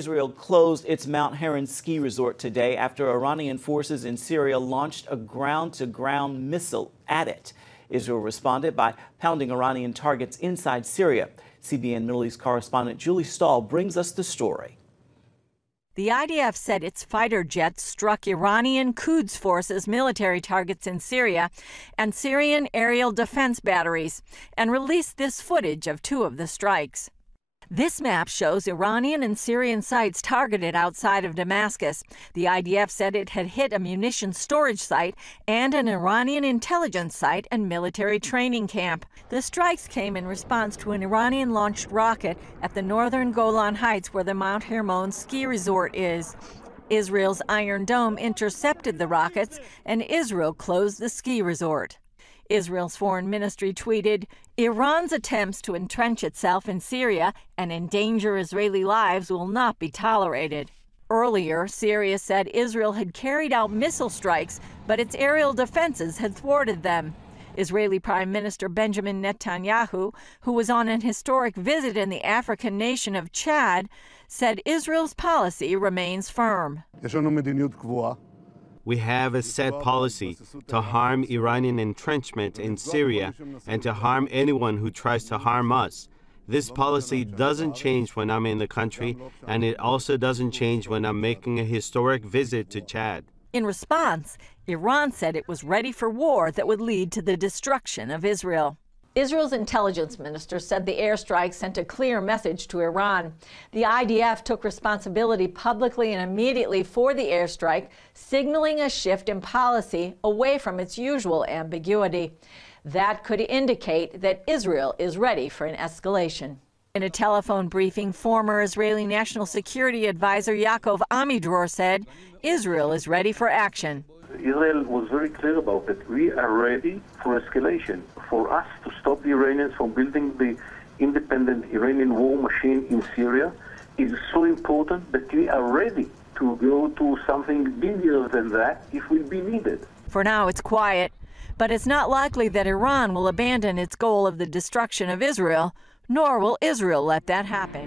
Israel closed its Mount Haran ski resort today after Iranian forces in Syria launched a ground-to-ground missile at it. Israel responded by pounding Iranian targets inside Syria. CBN Middle East correspondent Julie Stahl brings us the story. The IDF said its fighter jets struck Iranian Quds forces' military targets in Syria and Syrian aerial defense batteries and released this footage of two of the strikes. This map shows Iranian and Syrian sites targeted outside of Damascus. The IDF said it had hit a munitions storage site and an Iranian intelligence site and military training camp. The strikes came in response to an Iranian-launched rocket at the northern Golan Heights where the Mount Hermon ski resort is. Israel's Iron Dome intercepted the rockets, and Israel closed the ski resort. Israel's foreign ministry tweeted, "Iran's attempts to entrench itself in Syria and endanger Israeli lives will not be tolerated." Earlier, Syria said Israel had carried out missile strikes, but its aerial defenses had thwarted them. Israeli Prime Minister Benjamin Netanyahu, who was on an historic visit in the African nation of Chad, said Israel's policy remains firm. We have a set policy to harm Iranian entrenchment in Syria and to harm anyone who tries to harm us. This policy doesn't change when I'm in the country, and it also doesn't change when I'm making a historic visit to Chad. In response, Iran said it was ready for war that would lead to the destruction of Israel. Israel's intelligence minister said the airstrike sent a clear message to Iran. The IDF took responsibility publicly and immediately for the airstrike, signaling a shift in policy away from its usual ambiguity. That could indicate that Israel is ready for an escalation. In a telephone briefing, former Israeli National Security Advisor Yaakov Amidror said Israel is ready for action. Israel was very clear about it. We are ready for escalation. For us to stop the Iranians from building the independent Iranian war machine in Syria is so important that we are ready to go to something bigger than that if will be needed. For now, it's quiet, but it's not likely that Iran will abandon its goal of the destruction of Israel, nor will Israel let that happen.